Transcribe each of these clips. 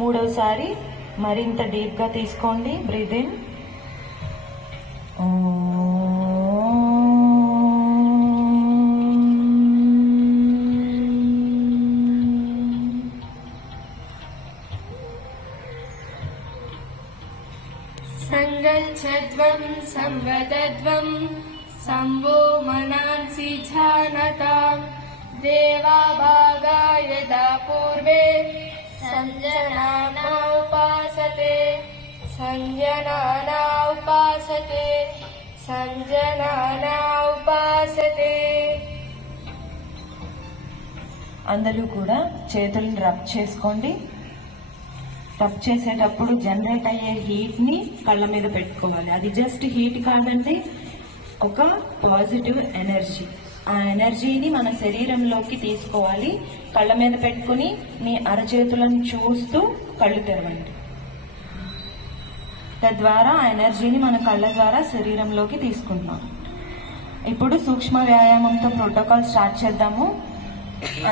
మూడోసారి మరింత డీప్గా తీసుకోండి. Breath in. సంగచ్చధ్వం సంవదధ్వం సంవో మనాంసి ఝానతాం దేవాభాగా యదా పూర్వే సంజనానా ఉపాసతే సంజనానా ఉపాసతే సంజనానా ఉపాసతే. అందరూ కూడా చేతులను రబ్ చేసుకోండి. రబ్ చేసేటప్పుడు జనరేట్ అయ్యే హీట్ని కళ్ళ మీద పెట్టుకోవాలి. అది జస్ట్ హీట్ కాదండి, ఒక పాజిటివ్ ఎనర్జీ. ఆ ఎనర్జీని మన శరీరంలోకి తీసుకోవాలి. కళ్ళ మీద పెట్టుకుని మీ అరచేతులను చూస్తూ కళ్ళు తెరవండి. తద్వారా ఆ ఎనర్జీని మన కళ్ళ ద్వారా శరీరంలోకి తీసుకుంటున్నాం. ఇప్పుడు సూక్ష్మ వ్యాయామంతో ప్రోటోకాల్ స్టార్ట్ చేద్దాము.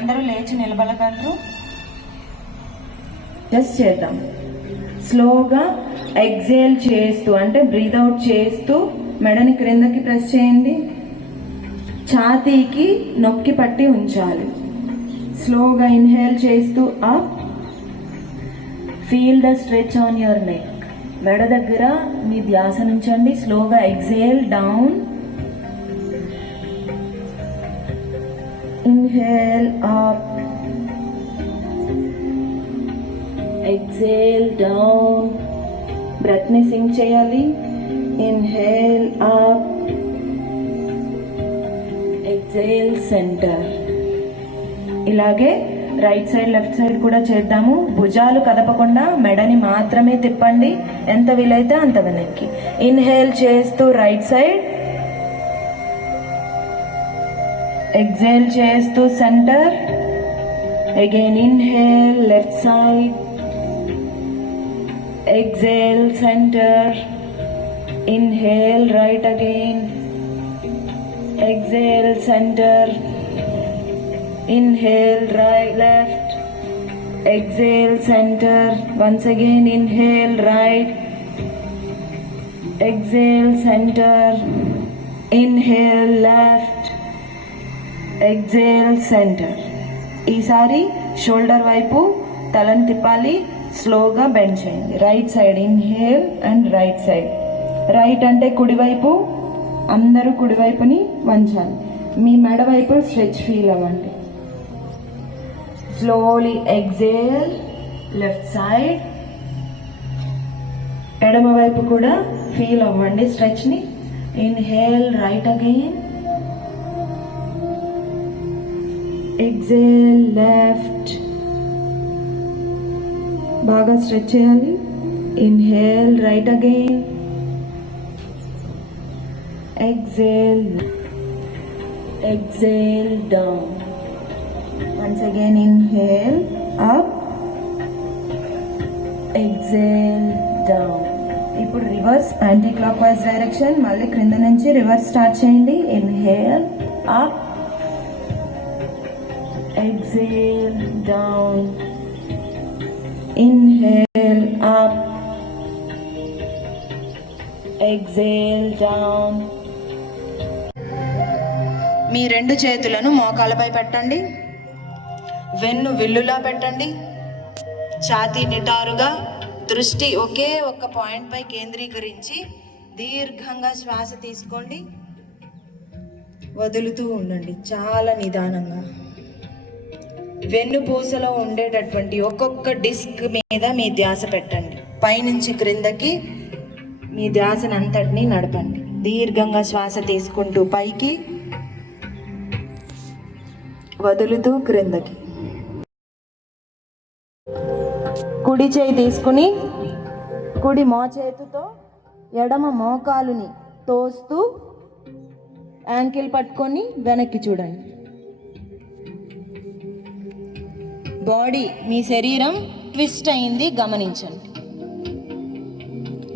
అందరూ లేచి నిలబడగలరు. జస్ట్ చేద్దాం. స్లోగా ఎక్సేల్ చేస్తూ, అంటే బ్రీత్ అవుట్ చేస్తూ మెడని క్రిందకి ప్రెస్ చేయండి. ఛాతీకి నొక్కి పట్టి ఉంచాలి. స్లోగా ఇన్హేల్ చేస్తూ up. Feel the stretch on your neck. మెడ దగ్గర మీ ధ్యాస ఉంచండి. స్లోగా exhale down. Inhale up. Exhale down. Breath ని సింక్ చేయాలి. Inhale up. Exhale centre. ఇలాగే రైట్ సైడ్ లెఫ్ట్ సైడ్ కూడా చేద్దాము. భుజాలు కదపకుండా మెడని మాత్రమే తిప్పండి, ఎంత వీలైతే అంత వెనక్కి. ఇన్హేల్ చేస్తూ రైట్ సైడ్, ఎక్సేల్ చేస్తూ centre. Again inhale left side, exhale center, inhale right again, exhale center, inhale right left, exhale center, once again inhale right, exhale center, inhale left, exhale center. ఈసారి shoulder వైపు తలను తిప్పాలి. స్లోగా bend చేయండి. Right side inhale and right side. Right అంటే కుడివైపు. అందరూ కుడివైపుని వంచాలి. మీ మెడ వైపు స్ట్రెచ్ ఫీల్ అవ్వండి. Slowly exhale left side. ఎడమ వైపు కూడా ఫీల్ అవ్వండి స్ట్రెచ్ని. Inhale right again, exhale left. బాగా స్ట్రెచ్ చేయాలి. Inhale right again, exhale, exhale down. Once again inhale up, exhale down. ఇప్పుడు reverse anticlockwise direction. మళ్ళీ క్రింద నుంచి రివర్స్ స్టార్ట్ చేయండి. Inhale up, exhale down, inhale up, exhale down. మీ రెండు చేతులను మోకాలపై పెట్టండి. వెన్ను విల్లులా పెట్టండి. ఛాతీ నిటారుగా, దృష్టి ఒకే ఒక్క పాయింట్ పై కేంద్రీకరించి దీర్ఘంగా శ్వాస తీసుకోండి. వదులుతూ ఉండండి చాలా నిదానంగా. వెన్నుపూసలో ఉండేటటువంటి ఒక్కొక్క డిస్క్ మీద మీ ధ్యాస పెట్టండి. పైనుంచి క్రిందకి మీ ధ్యాసను అంతటినీ నడపండి. దీర్ఘంగా శ్వాస తీసుకుంటూ పైకి, వదులుతూ క్రిందకి. కుడి చేయి తీసుకుని కుడి మోచేతితో ఎడమ మోకాలుని తోస్తూ యాంకిల్ పట్టుకొని వెనక్కి చూడండి. బాడీ, మీ శరీరం ట్విస్ట్ అయింది గమనించండి.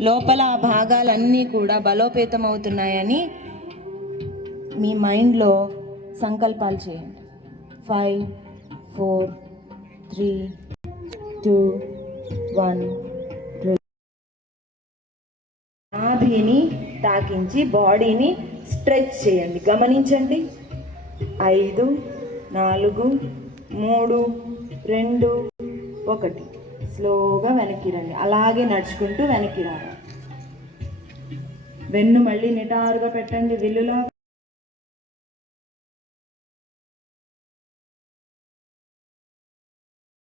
లోపల ఆ భాగాలన్నీ కూడా బలోపేతం అవుతున్నాయని మీ మైండ్లో సంకల్పాలు చేయండి. 5, 4, 3, 2, 1. నాభిని తాకించి బాడీని స్ట్రెచ్ చేయండి. గమనించండి. 5, 4, 3, 2, 1. స్లోగా వెనక్కి రండి. అలాగే నడుచుకుంటూ వెనక్కి రావాలి. వెన్ను మళ్ళీ నిటారుగా పెట్టండి. విల్లులా